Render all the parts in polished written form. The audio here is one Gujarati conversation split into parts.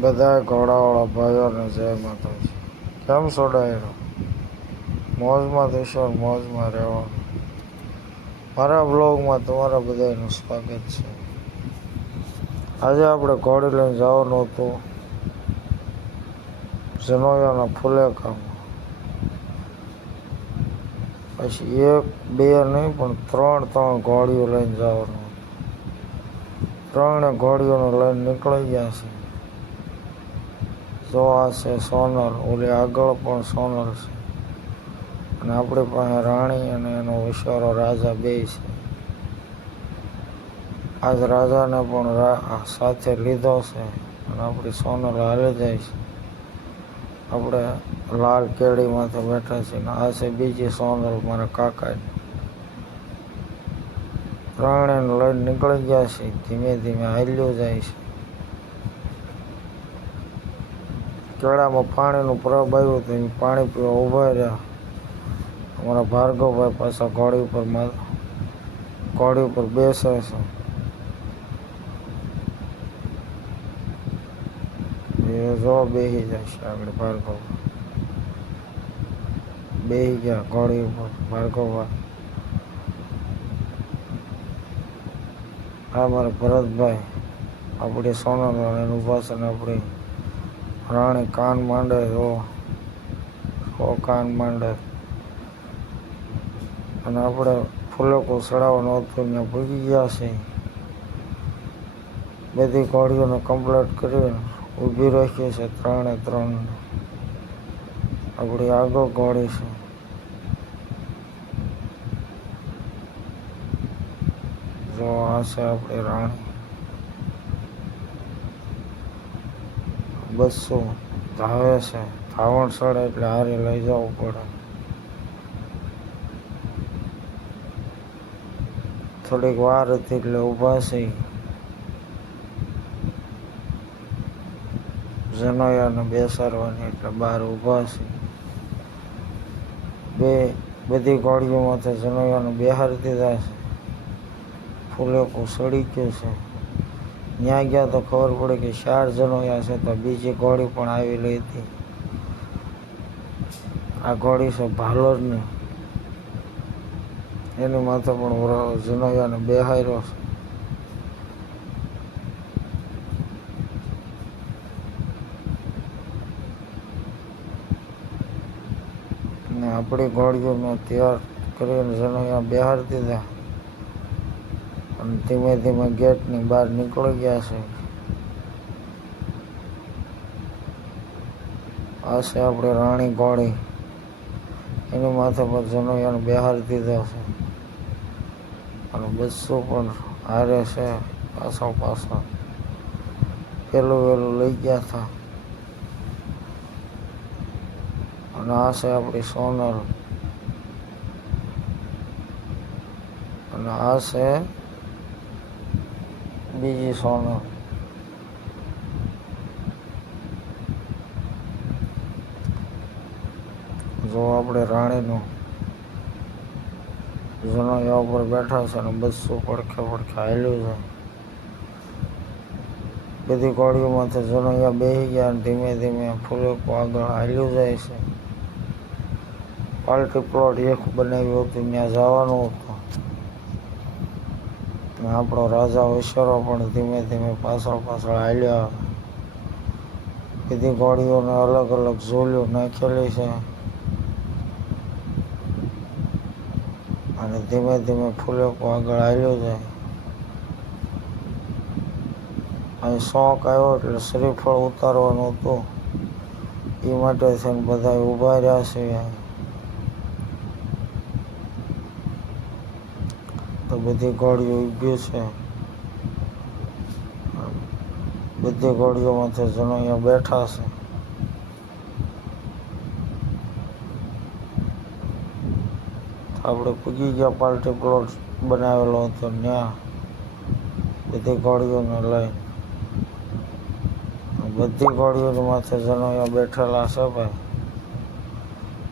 બધા ઘોડાવાળા ભાઈઓને જય માતાજી. કેમ છો ડાયરો? મોજમાં દેશો, મોજમાં રહેવાનું. મારા બ્લોગમાં તમારા બધાનું સ્વાગત છે. આજે આપણે ઘોડી લઈને જવાનું હતું જનોયાના ફુલેકામાં. પછી એક બે નહીં પણ ત્રણ ઘોડીઓ લઈને જવાનું હતું. ત્રણે ઘોડીઓને લઈને નીકળી ગયા છે. જો આ છે સોનલ, ઓલી આગળ પણ સોનલ છે, અને આપણી પાસે રાણી અને એનો વિશાળો રાજા બે છે. આજ રાજાને પણ સાથે લીધો છે અને આપણી સોનલ હાલે જાય છે. આપણે લાલ કેડીમાંથી બેઠા છીએ ને આ છે બીજી સોનલ મારા કાકાની. ત્રણેને લઈને નીકળી ગયા છે. ધીમે ધીમે હાલ્યું જાય છે. કેળામાં પાણીનું પરબ આવ્યું તો એ પાણી પીવા ઊભા રહ્યા. અમારા ભાર્ગવભાઈ પાછા ઘોડી ઉપર બેસે છે. એ જો બેસી જાય છે આગળ ભાર્ગવ. બેસી ગયા ઘોડી ઉપર ભાર્ગવભાઈ. આ મારા ભરતભાઈ, આપણી સોનલ અને ઊભા છે ને આપણી રાણી કાન માંડે. કાન માંડે. અને આપણે ફુલેકો ચડાવવાનું હતું ત્યાં ભૂગી ગયા છે. બધી ઘોડીઓને કમ્પ્લીટ કરી ઊભી રાખી છે ત્રણ. આપણી આગળ ઘોડી છે. જો આ છે આપણી રાણી. બસો ધાવે છે. ધાવણ સડે એટલે હારે લઈ જવું પડે. થોડીક વાર હતી એટલે ઊભા છે. જનોયાને બેસાડવાની એટલે બહાર ઊભા છે. બધી ઘોડીઓમાંથી જનોયાને બેહારી દીધા છે. ફુલેકું સડી ગયું છે. ત્યાં ગયા તો ખબર પડી કે 4 જનોયા છે, તો બીજી ઘોડી પણ આવેલી હતી. આ ઘોડી છે ભાલરની. એની માથે પણ જનોયાને બેહાર્યો છે. ને આપણી ઘોડીઓને તૈયાર કરીને જનોયા બેહારી દીધા અને ધીમે ધીમે ગેટની બહાર નીકળી ગયા છે. આ છે આપણી રાણી ઘોડી. એની માથે પર જનોયાને બેહારી દીધા છે અને બસો પણ હારે છે. પાછળ પેલું વેલું લઈ ગયા હતા. અને આ છે આપણી સોનલ અને આ છે બીજી સોનલ. જો આપણે રાણીનું જનોયા ઉપર બેઠા છે અને બસો પડખે હાલ્યું છે. બધી ઘોડીઓમાંથી જનોયા બેસી ગયા અને ધીમે ધીમે ફુલેકો આગળ હાલ્યું જાય છે. પાર્ટી પ્લોટ એક બનાવ્યું હતું, ત્યાં જવાનું હતું. આપણો રાજા વિશાળો પણ ધીમે ધીમે પાછળ હાલ્યા. બધી ઘોડીઓને અલગ અલગ ઝોલીઓ નાખેલી છે અને ધીમે ધીમે ફુલેકો આગળ હાલ્યો જાય. અહીં શોખ આવ્યો એટલે શ્રીફળ ઉતારવાનું હતું. એ માટે થઈને બધા ઊભા રહ્યા છે. તો બધી ઘોડીઓ ઊભી છે. બધી ઘોડીઓમાંથી જનોયા બેઠા છે. આપણે પૂગી ગયા પાર્ટી પ્લોટ બનાવેલો હતો ત્યાં બધી ઘોડીઓને લઈ. બધી ઘોડીઓની માથે જનોયા બેઠેલા છે ભાઈ.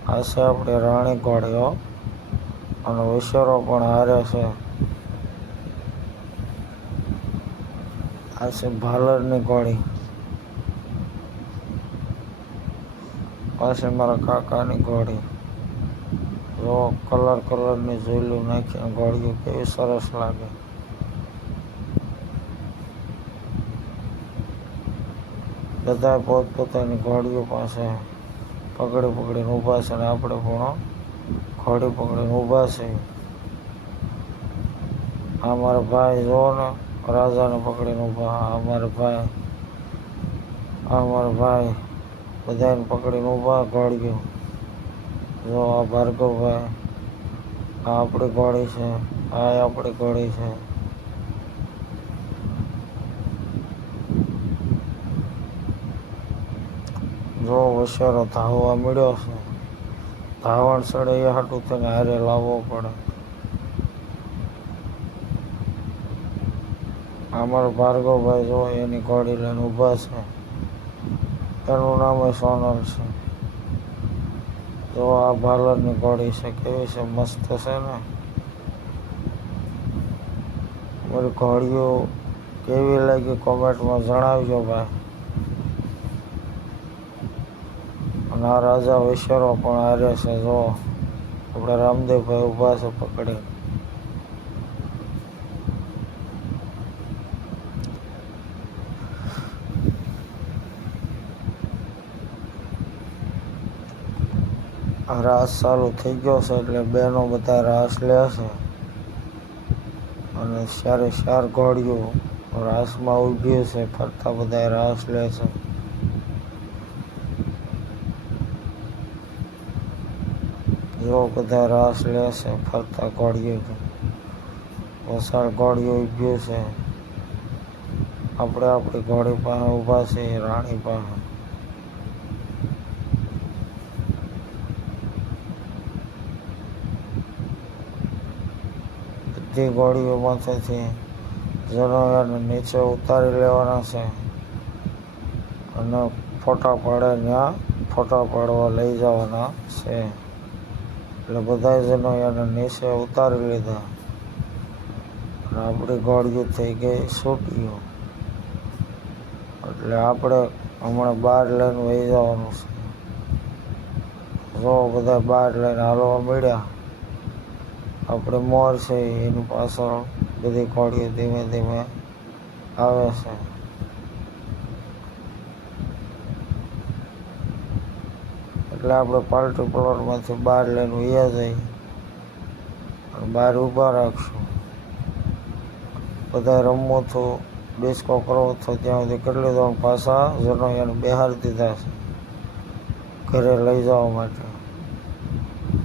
આ છે આપણી રાણી ઘોડીઓ અને વિશાળો પણ હારે છે. આ છે ભાલરની ઘોડી. પાછી મારા કાકાની ઘોડી. જો કલરની ઝૂલું નાખીને ઘોડીઓ કેવી સરસ લાગે. બધા પોતપોતાની ઘોડીઓ પાસે પકડીને ઊભા છે ને આપણે પણ ઘોડી પકડીને ઊભા છે. આ મારા ભાઈ જો ને રાજાને પકડીને ઊભા. આ મારા ભાઈ બધાને પકડીને ઊભા ઘોડીઓ. જો આ ભાર્ગવભાઈ, આ આપણી ઘોડી છે, આ આપણી ઘોડી છે. જો વશેરો ધાવવા મળ્યો છે. ધાવણ સડે એ હાટું થઈને હારે લાવવો પડે. અમારો ભાર્ગવભાઈ જો એની ઘોડી લઈને ઊભા છે. એનું નામ સોનલ છે. જો આ ભાલરની ઘોડી છે, કેવી છે, મસ્ત છે ને. મારી ઘોડીઓ કેવી લાગી કોમેન્ટમાં જણાવજો ભાઈ. અને આ રાજા વૈશ્યરો પણ હારે છે. જો આપણે રામદેવભાઈ ઊભા છે પકડી. રાસ ચાલુ થઈ ગયો છે એટલે બહેનો બધા રાસ લે છે. અને ચાર ઘોડીઓ રાસમાં ઊભી છે, ફરતા બધા રાસ લે છે. જો બધા રાસ લે છે ફરતા ઘોડીઓ. વસાળ ઘોડીઓ ઊભી છે. આપણે આપણી ઘોડી પાસે ઊભા છીએ, રાણી પાસે. બધી ઘોડીઓ માથેથી જનોયાને નીચે ઉતારી લેવાના છે અને ફોટા પાડે ત્યાં ફોટા પાડવા લઈ જવાના છે. એટલે બધા જનોયાને નીચે ઉતારી લીધા અને આપણી ઘોડીઓ થઈ ગઈ છૂટીઓ. એટલે આપણે હમણાં બહાર લઈને વહી જવાનું છે. જો બધા બહાર લઈને હાલવા મળ્યા. આપણે મોર છે એની પાછળ બધી ઘોડીઓ ધીમે ધીમે આવે છે. એટલે આપણે પાર્ટી પ્લોટમાંથી બહાર લઈને વયા જઈએ અને બહાર ઊભા રાખશું. બધા રમવું હતું, ડિસ્કો કરવો હતો ત્યાં સુધી કેટલી દોડ પાછા જનોયાને બેહાડી દીધા છે ઘરે લઈ જવા માટે.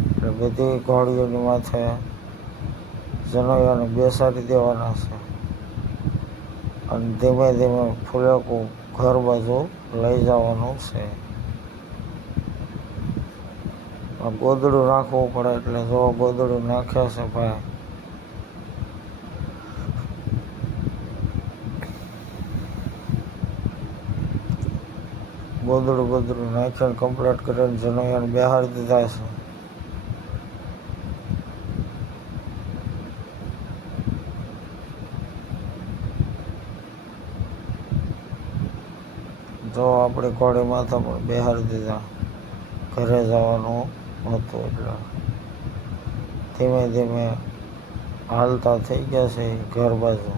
એટલે બધી ઘોડીઓની માથે જનોયાને બેસાડી દેવાના છે અને ધીમે ધીમે ફુલેકું ઘર બાજુ લઈ જવાનું છે. ગોદડું નાખવું પડે એટલે જો ગોદડું નાખે છે ભાઈ. ગોદડું નાખીને કમ્પ્લીટ કરીને જનોયાને બેહાડી દીધા છે. જો આપણી ઘોડી માથે પણ બેહાડી દીધા. ઘરે જવાનું હતું એટલે ધીમે ધીમે હાલતા થઈ ગયા છે ઘર બાજુ.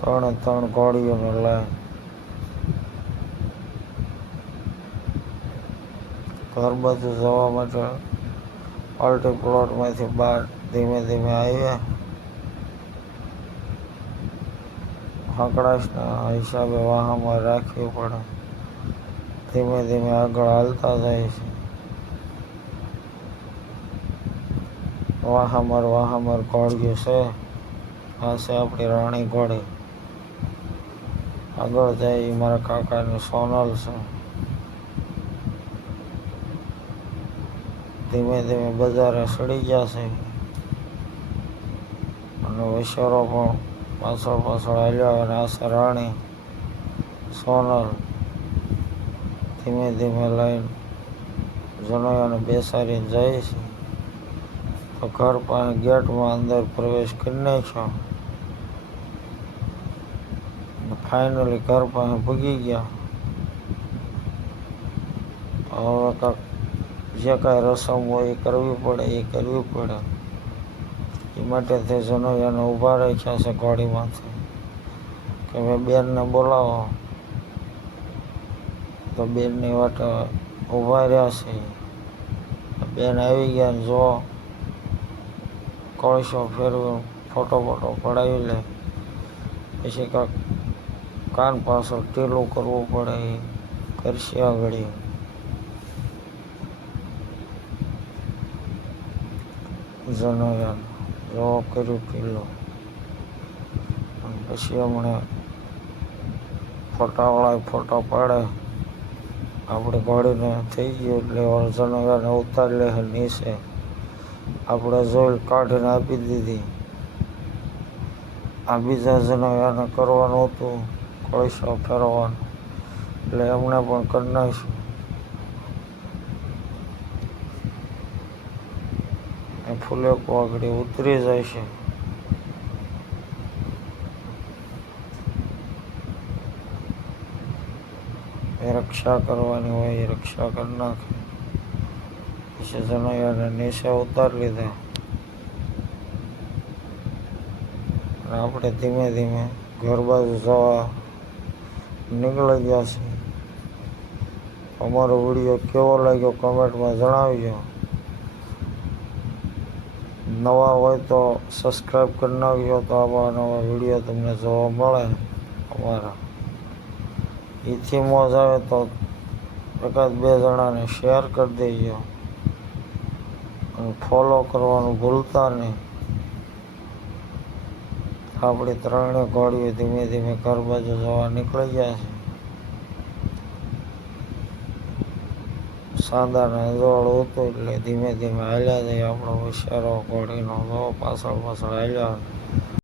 ત્રણ ઘોડીઓને લાઈન ઘર બાજુ જવા માટે પાર્ટી પ્લોટમાંથી બહાર ધીમે ધીમે આવ્યા. આંકડાશના હિસાબે વાહમાં રાખવી પડે. ધીમે ધીમે આગળ હાલતા જાય છે. વાહમાર ઘોડીઓ છે. આ છે આપણી રાણી ઘોડી. આગળ જાય એ મારા કાકાની સોનલ છે. ધીમે ધીમે બજારે સડી ગયા છે અને વૈશ્યરો પણ પાછળ હાલ્યા. અને આ છે રાણી સોનલ. ધીમે ધીમે લઈને જનોયાને બેસાડીને જાય છે. તો ઘર પાસે ગેટમાં અંદર પ્રવેશ કરી નાખ્યો. ફાઇનલી ઘર પાસે ભૂગી ગયા. હવે કાંક જે કાંઈ રસમ હોય એ કરવી પડે. એ માટે તે જનોયાને ઊભા રાખ્યા છે ઘોડીમાંથી કે હવે બેનને બોલાવો. તો બેનની વાટે ઊભા રહ્યા છે. બેન આવી ગયા ને જો કળશો ફેરવી ફોટો પડાવી લે. પછી કાંક કાન પાછળ ટીલું કરવું પડે એ કરશે આગળ. જનોયાન જો કર્યું ટીલું. પછી હમણાં ફોટાવાળા ફોટો પાડે. આપણી ઘોડીને થઈ ગયું એટલે જનોયાને ઉતારી લે નીચે. આપણે જોઈ કાઢીને આપી દીધી. આ બીજા જનોયાને કરવાનું હતું કળશો ફેરવવાનું એટલે એમણે પણ કરી નાખ્યું. એ ફૂલેકો આગળ ઉતરી જાય છે. એ રક્ષા કરવાની હોય એ રક્ષા કરી નાખે. પછી જનોયાને નીચે ઉતારી લીધા. અને આપણે ધીમે ધીમે ઘર બાજુ જવા નીકળી ગયા છે. અમારો વિડીયો કેવો લાગ્યો કમેન્ટમાં જણાવજો. નવા હોય તો સબસ્ક્રાઈબ કરી નાખજો તો આવા નવા વિડીયો તમને જોવા મળે અમારા. એથી મોજ આવે તો એકાદ બે જણાને શેર કરી દેજો અને ફોલો કરવાનું ભૂલતા નહીં. આપણી ત્રણેય ઘોડીઓ ધીમે ધીમે ઘર બાજુ જવા નીકળી ગયા છે. સાંદાને અજવાળું હતું એટલે ધીમે ધીમે હાલ્યા જાય. આપણો હોશિયારો ઘોડીનો પાછળ હાલ્યા.